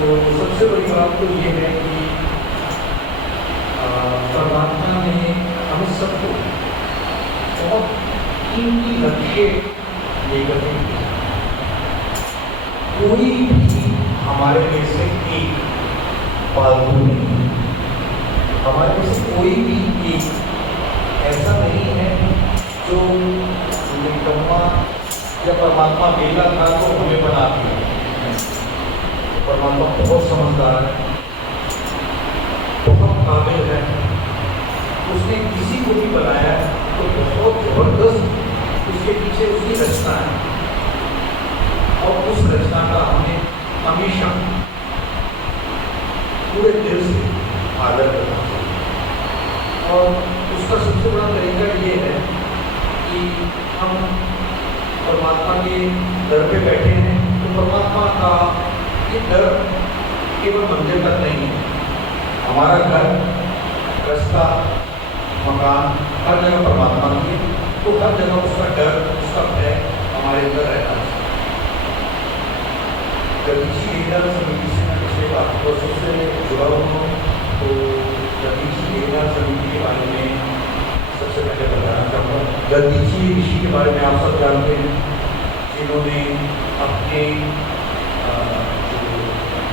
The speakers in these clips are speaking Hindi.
तो सबसे बड़ी बात तो ये है कि परमात्मा ने हम सबको बहुत कीमती लक्ष्य लेकर के दिया। कोई भी हमारे में से एक फालतू नहीं है, हमारे में से कोई भी एक ऐसा नहीं है जो निकम्मा या परमात्मा बेला था तो हमें बना दिया। परमात्मा बहुत समझदार है, बहुत काबिल है। उसने किसी को भी बनाया तो बहुत जबरदस्त उसके पीछे उसकी रचना है, और उस रचना का हमें हमेशा पूरे दिल से आदर करना चाहिए। और उसका सबसे बड़ा तरीका ये है कि हम परमात्मा के दर पे बैठे हैं तो परमात्मा का ये दर केवल मंदिर तक नहीं है। हमारा घर, रास्ता, मकान, हर जगह परमात्मा की है, तो हर जगह उसका डर, उसका भय हमारे अंदर रहना चाहिए। गतिशी देखभाल समिति से मैं पिछले वर्षों से जुड़ा हुआ हूँ, तो गतिशी देखभाल समिति के बारे में सबसे पहले बताना चाहूँगा। गतिशी ऋषि के बारे में आप सब जानते हैं, जिन्होंने अपने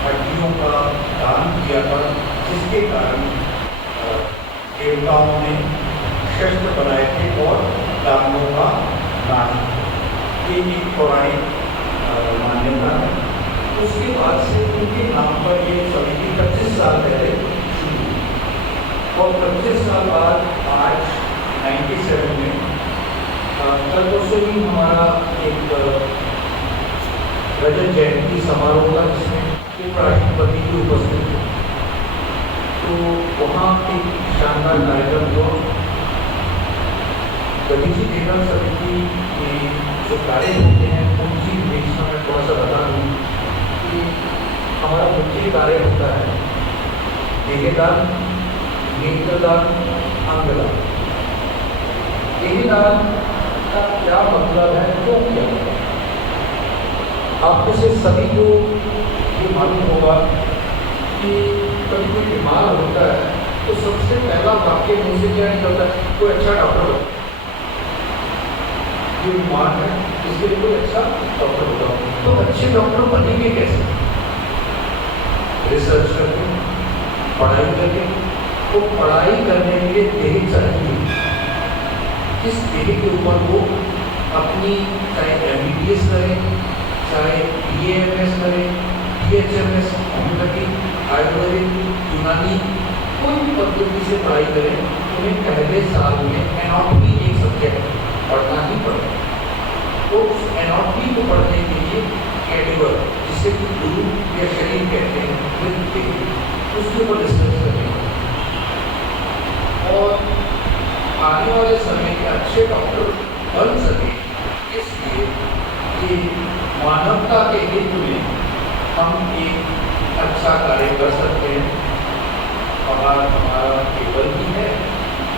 हड्डियों का दान किया था, जिसके कारण देवताओं ने शस्त्र बनाए थे और दानवों का नाश किया। ये एक पौराणिक मान्यता है। उसके बाद से उनके नाम पर ये समिति 25 साल पहले शुरू हुई, और 25 साल बाद आज 97 में कल परसों ही हमारा एक रजत जयंती समारोह था, जिसमें उपराष्ट्रपति की उपस्थित थे। तो वहाँ एक शानदार कार्यक्रम हुआ। गतिशी देखभाल समिति में जो कार्य होते हैं उनकी विवेचना में थोड़ा सा बता दूँ कि हमारा मुख्य कार्य होता है देहदान, नेत्रदान, अंगदान। देहदान का क्या मतलब है, क्यों किया जाता है? आप में से सभी को ये मालूम होगा कि कभी कोई बीमार होता है तो सबसे पहला वाक्य मुंह से क्या निकलता है? कोई अच्छा डॉक्टर हो, ये बीमार है इसके लिए कोई अच्छा डॉक्टर होगा। तो अच्छे डॉक्टर बनेंगे कैसे? रिसर्च करके, पढ़ाई करके। तो पढ़ाई करने के लिए देह चाहिए। इस देह के ऊपर वो अपनी चाहे MBBS करें, चाहे BAMS करें, BHMS, होम्योपैथी, आयुर्वेदिक, यूनानी, कोई भी पद्धति से पढ़ाई करें, उन्हें पहले साल में एनाटॉमी एक सब्जेक्ट पढ़ना ही पड़ेगा। तो उस एनाटॉमी को पढ़ने के लिए कैडिवर, जिसे कि गुरु या शरीर कहते हैं, उसके ऊपर रिसर्च करेंगे। और आने वाले समय के अच्छे डॉक्टर बन सके, इसलिए ये मानवता के हित में हम एक अच्छा कार्य कर सकते हैं। पगार हमारा केवल भी है,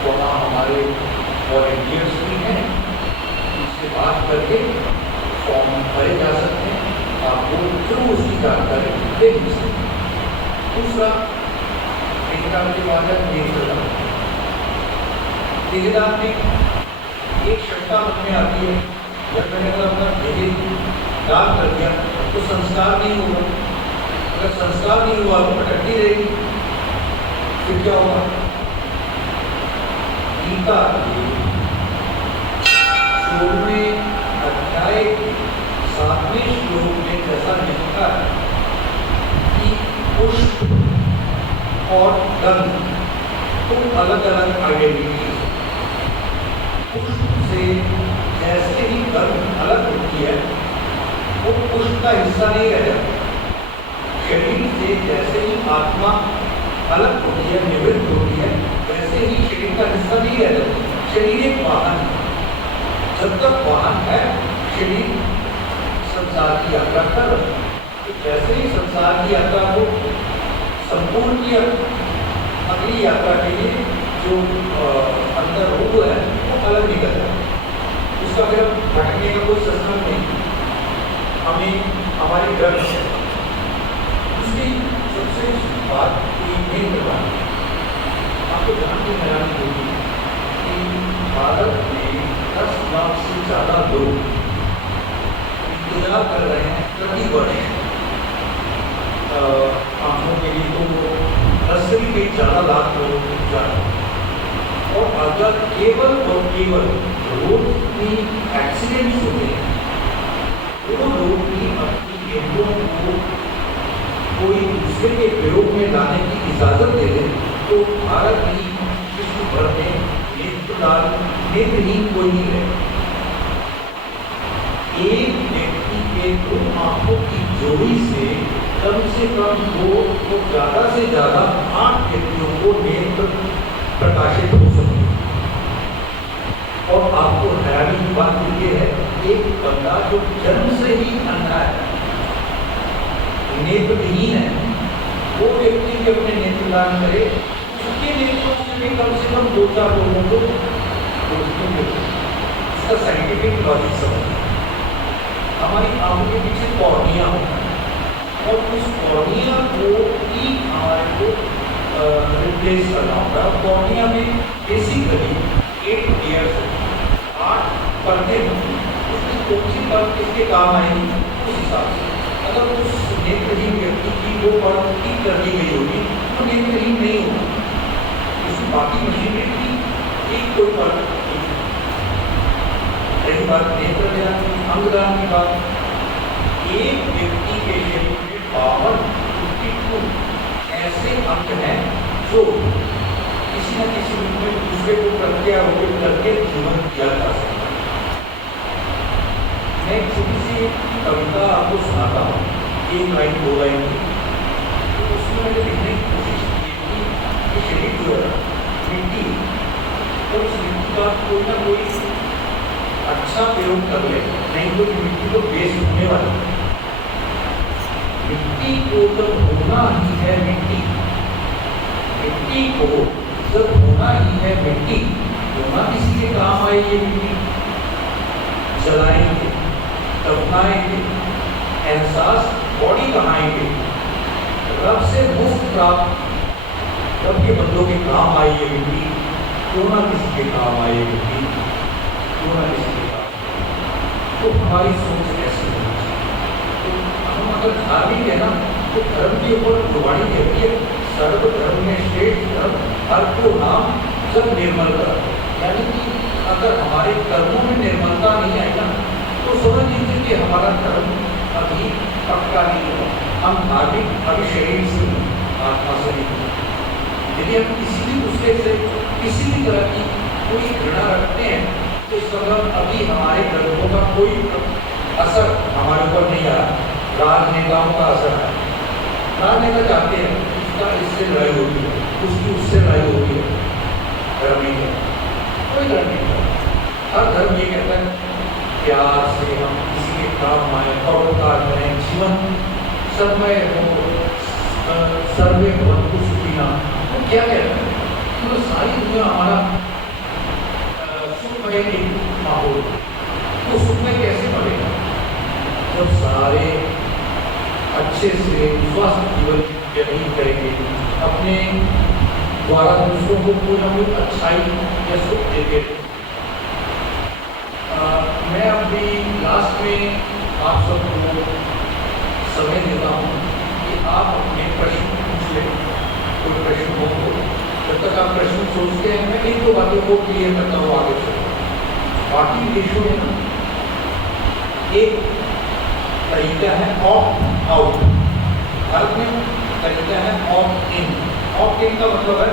वहाँ हमारे वॉलंटियर्स भी हैं, उनसे बात करके फॉर्म भरे जा सकते हैं, आपको थ्रू उसकी जानकारी दे दी सकते हैं। दूसरा देहदान के बाद है नेत्रदान। देहदान में एक शंका मन में आती है, जब मैंने अगर अपना देह दान कर दिया तो संस्कार नहीं होगा। अगर संस्कार नहीं हुआ तो भटकती रहेगी, फिर क्या होगा? गीता के 16वें अध्याय के 7वें श्लोक में जैसा लिखा है कि पुष्प और गंध तो अलग अलग आइडेंटिटी। पुष्प से जैसे ही गंध अलग होती है, वो पुष्प का हिस्सा नहीं रह जाता। शरीर से जैसे ही आत्मा अलग होती है, निवृत्त होती है, वैसे ही शरीर का हिस्सा नहीं रह जाता। शरीर एक वाहन है, जब तक वाहन है शरीर संसार की यात्रा कर रहा है। तो जैसे ही संसार की यात्रा को संपूर्ण किया, अगली यात्रा के लिए जो अंदर रूप है वो अलग निकल जाता है। उसका फिर भटकने का कोई सिस्टम नहीं। हमें हमारी गर्भ उसकी दूसरी बात की मेन बात आपको जान के हैरानी होगी कि भारत में 10 लाख से ज़्यादा लोग इंतजार कर रहे हैं प्रति वर्ष आंखों के लिए, तो 10 से भी कई ज़्यादा लाख लोग इंतजार हैं। और अगर केवल और केवल रोड में एक्सीडेंट्स होते हैं तो लोग भी अपनी गेंदों को कोई दूसरे के प्रयोग में लाने की इजाज़त दे दें तो भारत ही विश्व भर में नेत्रहीन कोई नहीं रहे। एक व्यक्ति के दो आंखों की जोड़ी से कम 2 तो ज़्यादा से ज़्यादा 8 व्यक्तियों को नेत्र प्रकाशित हो सकते हैं। और आपको हैरानी की बात ये है, एक बंदा जो जन्म से ही अंधा है, नेत्रहीन है, वो व्यक्ति भी अपने नेत्रदान करे, उसके नेत्रों से भी कम से कम 2-4 लोगों को रोशनी मिलती है। इसका साइंटिफिक लॉजिक समझ, हमारी आंखों के पीछे कॉर्निया होता है और उस कॉर्निया को ही हमारे को रिप्लेस करना होता है। कॉर्निया में बेसिकली 8 लेयर्स 8 परतें होती हैं, उसकी कौन सी परत किसके काम आएगी उस हिसाब से। अगर उस नेत्रहीन व्यक्ति की वो परत ठीक कर दी गई होगी तो नेत्रहीन नहीं होगा, उसकी बाकी मशीनरी की एक कोई परत ठीक है। रही बात नेत्रदान की, अंगदान की बात, एक व्यक्ति के शरीर में 52 ऐसे अंग हैं जो किसी न किसी रूप में दूसरे को प्रत्यारोपित करके जीवन दिया जा सकता है। मैं एक छोटी सी कविता आपको सुनाता हूँ, 1 लाइन 2 लाइन की, तो उसमें मैंने लिखने की कोशिश की कि ये शरीर जो है मिट्टी, तो उस मिट्टी का कोई ना कोई अच्छा प्रयोग कर ले, नहीं तो मिट्टी तो वेस्ट होने वाली है। मिट्टी को जब होना ही है मिट्टी, मिट्टी को जब होना ही है मिट्टी, होना किसी के काम आए ये मिट्टी, जलाएंगे, दफनाएंगे, एहसास बॉडी कहाएंगे, रब से मुफ्त प्राप्त, रब के बंदों के काम आई ये मिट्टी, क्यों ना किसी के काम आए ये मिट्टी, क्यों ना किसी के काम। तो हमारी सोच ऐसी है, तो हम अगर धार्मिक है ना तो धर्म के ऊपर गुरबाणी कहती है, सर्वधर्म में श्रेष्ठ धर्म हर को नाम जब निर्मल कर। यानी कि अगर हमारे कर्मों में निर्मलता नहीं आई ना तो समझ लीजिए कि हमारा धर्म अभी पक्का नहीं हुआ, हम धार्मिक अभी शरीर से आत्मा से नहीं। यदि हम किसी भी दूसरे से किसी भी तरह की कोई घृणा रखते हैं तो इस समय अभी हमारे कर्मों का कोई असर हमारे ऊपर नहीं आ रहा। राजनेताओं का असर है, राजनेता चाहते हैं उसका इससे लड़ाई होती है, उसकी उससे लड़ाई होती है, धर्म नहीं है, कोई धर्म नहीं है। हर धर्म ये कहता है प्यार से हम किसी के काम आए, परोपकार करें, जीवन सर्वमय हो, सर्वे भवन्तु सुखिनः। तो क्या कहते हैं तो सारी दुनिया हमारा सुखमय एक माहौल, तो सुखमय कैसे बढ़ेगा जब सारे अच्छे से स्वस्थ जीवन व्यतीत करेंगे, अपने द्वारा दूसरों को कोई ना कोई अच्छाई या सुख देते। मैं अभी लास्ट में आप सबको समय देता हूँ कि आप अपने प्रश्न पूछ लें, कोई प्रश्न हो तो। जब तक आप प्रश्न सोचते हैं मैं 1-2 बातों को क्लियर करता हूँ आगे चलकर। बाकी देशों में ना एक तरीका है ऑप्ट आउट, भारत में तरीका है ऑप्ट इन। ऑप्ट इन का मतलब है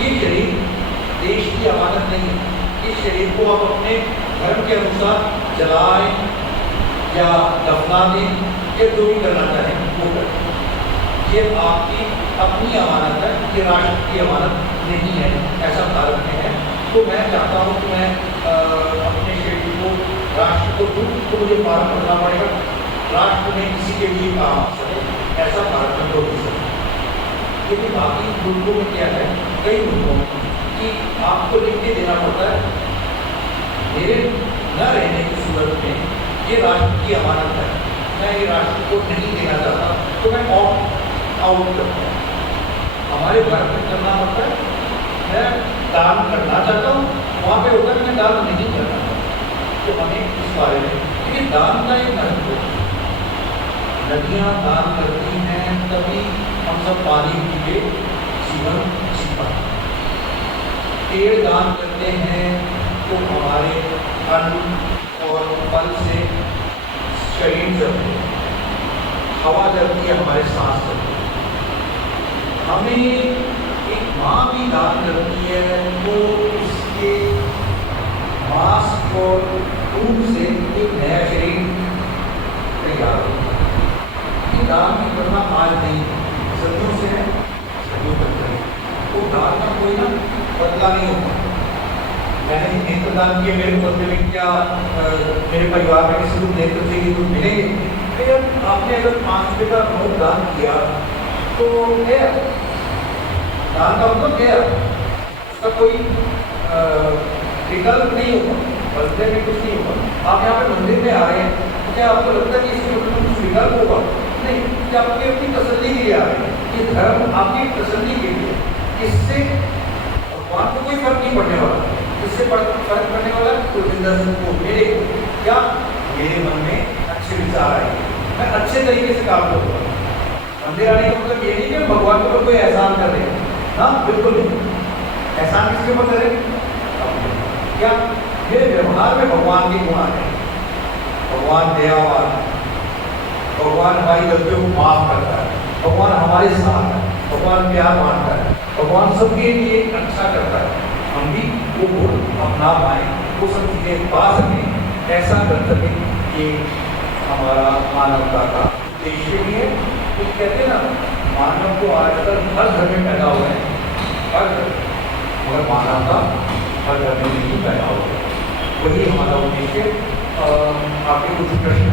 ये शरीर देश की अमानत नहीं है, इस शरीर को आप अपने धर्म के अनुसार जलाएं या दफना दें या जो भी करना चाहें वो करें। ये आपकी अपनी अमानत है, ये राष्ट्र की अमानत नहीं है, ऐसा भारत में है। तो मैं चाहता हूँ कि मैं अपने शरीर को राष्ट्र को दूँ तो मुझे पालन करना पड़ेगा, राष्ट्र में किसी के लिए काम आ सके, ऐसा भारत में हो नहीं सकता। लेकिन बाकी मुल्कों में क्या है, कई मुल्कों में कि आपको लिख के देना पड़ता है मेरे न रहने की सूरत में ये राष्ट्र की अमानत है, मैं ये राष्ट्र को नहीं देना चाहता, तो मैं आउट करते हैं। हमारे भारत में करना होता है, मैं दान करना चाहता हूँ, वहाँ पे होता है मैं दान नहीं करना चाहता। तो हमें इस बारे में, क्योंकि दान का एक महत्व है। नदियाँ दान करती हैं तभी हम सब पानी पी के जीवन जी पाते हैं। पेड़ दान करते हैं तो हमारे अन्न और फल से शरीर चलते हैं, हवा चलती है, हमारे सांस चलते हैं। हमें एक माँ भी दान करती है तो उसके मांस और दूध से एक नया शरीर तैयार होता है। ये दान की करना आज नहीं, सदियों से है, सदियों तक है। तो दान का कोई ना बदला नहीं होता। मैंने नेत्र दान किया, मेरे बदले में क्या मेरे परिवार में किसी को नेत्र से कुछ मिलेंगे? फिर आपने अगर 5 रुपये का नोट दान किया तो गया, दान का मतलब गया, उसका कोई विकल्प नहीं होगा, बदले में कुछ नहीं होगा। आप यहाँ पे मंदिर में आ रहे हैं तो क्या आपको लगता है कि इसके मतलब कुछ विकल्प होगा? नहीं, क्या आपकी अपनी तसल्ली के लिए आ रहे हैं। ये धर्म आपकी तसल्ली के लिए, इससे भगवान को कोई फर्क नहीं पड़ने वाला। इससे फर्क पड़ने वाला गुरविंदर सिंह को, मेरे को, क्या मेरे मन में अच्छे विचार आएंगे, मैं अच्छे तरीके से काम करूँगा। मंदिर आने का मतलब ये नहीं कि भगवान के ऊपर कोई एहसान कर रहे हैं, हाँ बिल्कुल नहीं। एहसान किसके ऊपर करें? क्या मेरे व्यवहार में भगवान के गुण आ रहे हैं। भगवान दयावान है, भगवान हमारी गलतियों को माफ करता है, भगवान हमारे साथ है, भगवान प्यार मानता है, भगवान सबके लिए अच्छा करता है। हम भी वो गुण अपना पाए, वो सब चीज़ें पा सकें, ऐसा कर सकें, ये हमारा मानवता का उद्देश्य भी है। तो कहते हैं ना, मानव को आजकल हर घर में पैदा हुआ है, हर घर, मगर मानवता हर घर में नहीं पैदा हुआ है। वही हमारा उद्देश्य। आपके कुछ प्रश्न